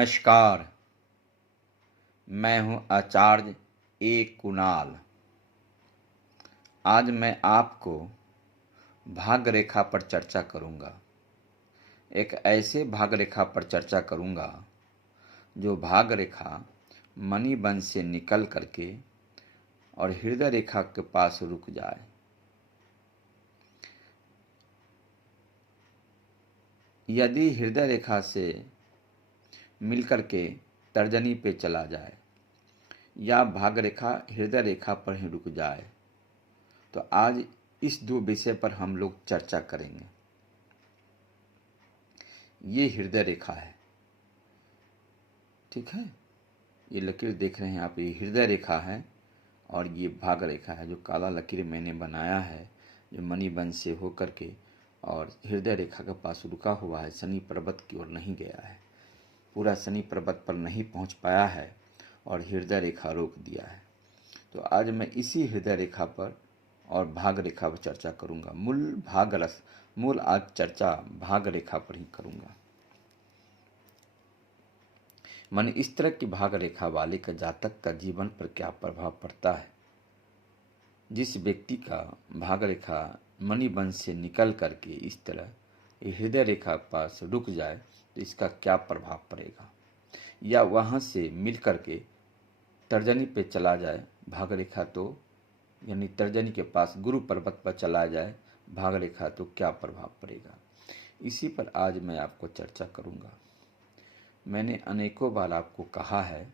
नमस्कार। मैं हूं आचार्य ए कुणाल। आज मैं आपको भाग्य रेखा पर चर्चा करूंगा। एक ऐसे भाग्य रेखा पर चर्चा करूंगा जो भाग्य रेखा मणिबंध से निकल करके और हृदय रेखा के पास रुक जाए। यदि हृदय रेखा से मिलकर के तर्जनी पे चला जाए या भाग्य रेखा हृदय रेखा पर ही रुक जाए, तो आज इस दो विषय पर हम लोग चर्चा करेंगे। ये हृदय रेखा है, ठीक है। ये लकीर देख रहे हैं आप, ये हृदय रेखा है और ये भाग्य रेखा है। जो काला लकीर मैंने बनाया है, जो मणिबंध से होकर के और हृदय रेखा के पास रुका हुआ है, शनि पर्वत की ओर नहीं गया है, पूरा शनि पर्वत पर नहीं पहुंच पाया है और हृदय रेखा रोक दिया है। तो आज मैं इसी हृदय रेखा पर और भाग्य रेखा पर चर्चा करूंगा। मूल आज चर्चा भाग्य रेखा पर ही करूंगा। मन इस तरह की भाग्य रेखा वाले का जातक का जीवन पर क्या प्रभाव पड़ता है। जिस व्यक्ति का भाग्य रेखा मणिबंध से निकल करके इस तरह हृदय रेखा पास रुक जाए तो इसका क्या प्रभाव पड़ेगा, या वहां से मिल करके तर्जनी पे चला जाए भाग्य रेखा, तो यानी तर्जनी के पास गुरु पर्वत पर चला जाए भाग्य रेखा, तो क्या प्रभाव पड़ेगा। इसी पर आज मैं आपको चर्चा करूंगा। मैंने अनेकों बार आपको कहा है,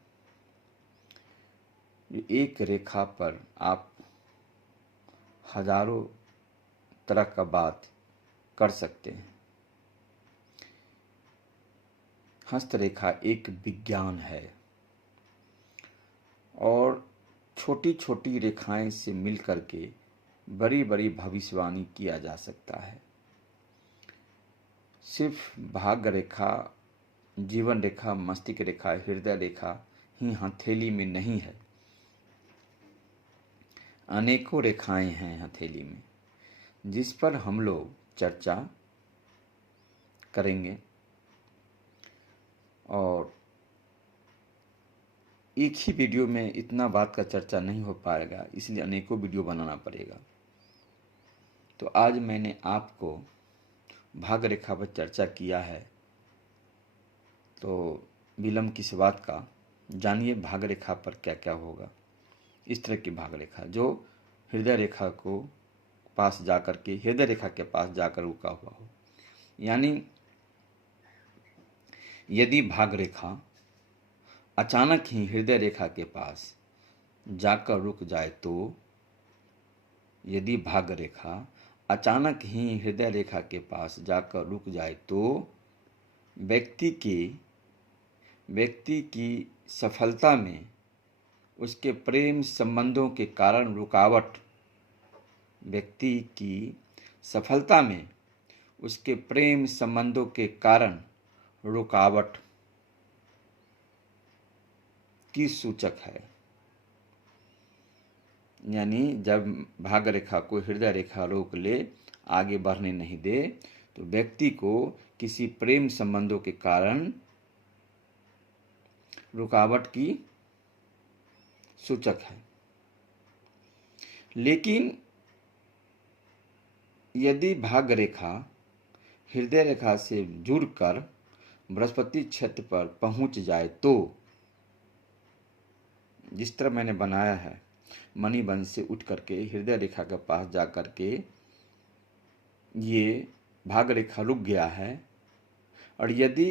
एक रेखा पर आप हजारों तरह का बात कर सकते हैं। हस्तरेखा एक विज्ञान है और छोटी छोटी रेखाएं से मिलकर के बड़ी बड़ी भविष्यवाणी किया जा सकता है। सिर्फ भाग्य रेखा, जीवन रेखा, मस्तिष्क रेखा, हृदय रेखा ही हथेली में नहीं है। अनेकों रेखाएं हैं हथेली में, जिस पर हम लोग चर्चा करेंगे और एक ही वीडियो में इतना बात का चर्चा नहीं हो पाएगा, इसलिए अनेकों वीडियो बनाना पड़ेगा। तो आज मैंने आपको भाग्य रेखा पर चर्चा किया है, तो विलंब किस बात का, जानिए भाग्य रेखा पर क्या क्या होगा। इस तरह की भाग्य रेखा जो हृदय रेखा को पास जाकर के हृदय रेखा के पास जाकर रुका हुआ हो, यानी यदि भाग्य रेखा अचानक ही हृदय रेखा के पास जाकर रुक जाए, तो यदि भाग्य रेखा अचानक ही हृदय रेखा के पास जाकर रुक जाए, तो व्यक्ति की सफलता में, उसके प्रेम संबंधों के कारण रुकावट, व्यक्ति की सफलता में उसके प्रेम संबंधों के कारण रुकावट की सूचक है। यानी जब भाग्य रेखा को हृदय रेखा रोक ले, आगे बढ़ने नहीं दे, तो व्यक्ति को किसी प्रेम संबंधों के कारण रुकावट की सूचक है। लेकिन यदि भाग्य रेखा हृदय रेखा से जुड़कर बृहस्पति क्षेत्र पर पहुंच जाए, तो जिस तरह मैंने बनाया है, मणिबंध से उठ करके हृदय रेखा के पास जाकर के ये भाग्य रेखा रुक गया है, और यदि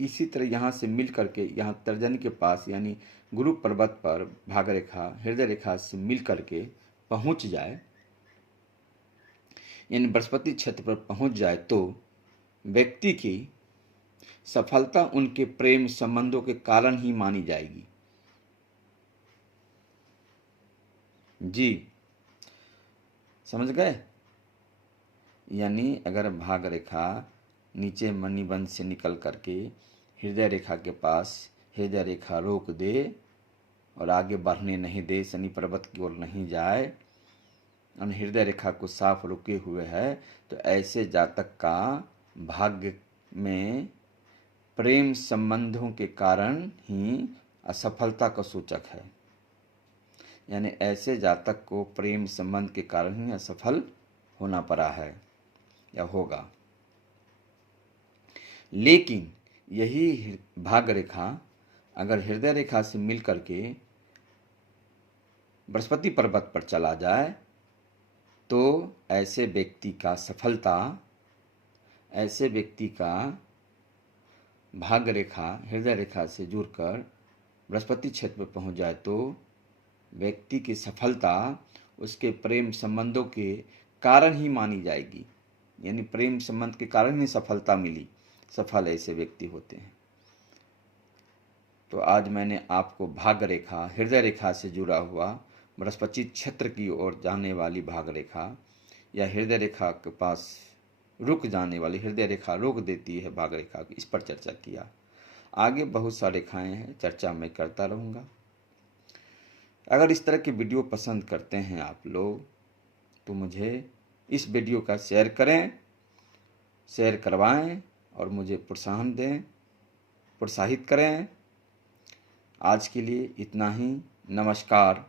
इसी तरह यहाँ से मिल करके यहाँ तर्जनी के पास यानी गुरु पर्वत पर भाग्य रेखा हृदय रेखा से मिल करके पहुंच जाए, यानी बृहस्पति क्षेत्र पर पहुंच जाए, तो व्यक्ति की सफलता उनके प्रेम संबंधों के कारण ही मानी जाएगी। जी समझ गए। यानी अगर भाग्य रेखा नीचे मणिबंध से निकल करके हृदय रेखा के पास हृदय रेखा रोक दे और आगे बढ़ने नहीं दे, शनि पर्वत की ओर नहीं जाए, और हृदय रेखा को साफ रुके हुए है, तो ऐसे जातक का भाग्य में प्रेम संबंधों के कारण ही असफलता का सूचक है। यानी ऐसे जातक को प्रेम संबंध के कारण ही असफल होना पड़ा है या होगा। लेकिन यही भाग्य रेखा अगर हृदय रेखा से मिल करके बृहस्पति पर्वत पर चला जाए तो ऐसे व्यक्ति का सफलता, ऐसे व्यक्ति का भाग्य रेखा हृदय रेखा से जुड़कर बृहस्पति क्षेत्र पर पहुंच जाए तो व्यक्ति की सफलता उसके प्रेम संबंधों के कारण ही मानी जाएगी। यानी प्रेम संबंध के कारण ही सफलता मिली, सफल ऐसे व्यक्ति होते हैं। तो आज मैंने आपको भाग्य रेखा हृदय रेखा से जुड़ा हुआ बृहस्पति क्षेत्र की ओर जाने वाली भाग्य रेखा या हृदय रेखा के पास रुक जाने वाली, हृदय रेखा रोक देती है भाग्य रेखा की, इस पर चर्चा किया। आगे बहुत सारी रेखाएं हैं, चर्चा मैं करता रहूँगा। अगर इस तरह की वीडियो पसंद करते हैं आप लोग तो मुझे इस वीडियो का शेयर करें, शेयर करवाएं और मुझे प्रोत्साहन दें, प्रोत्साहित करें। आज के लिए इतना ही। नमस्कार।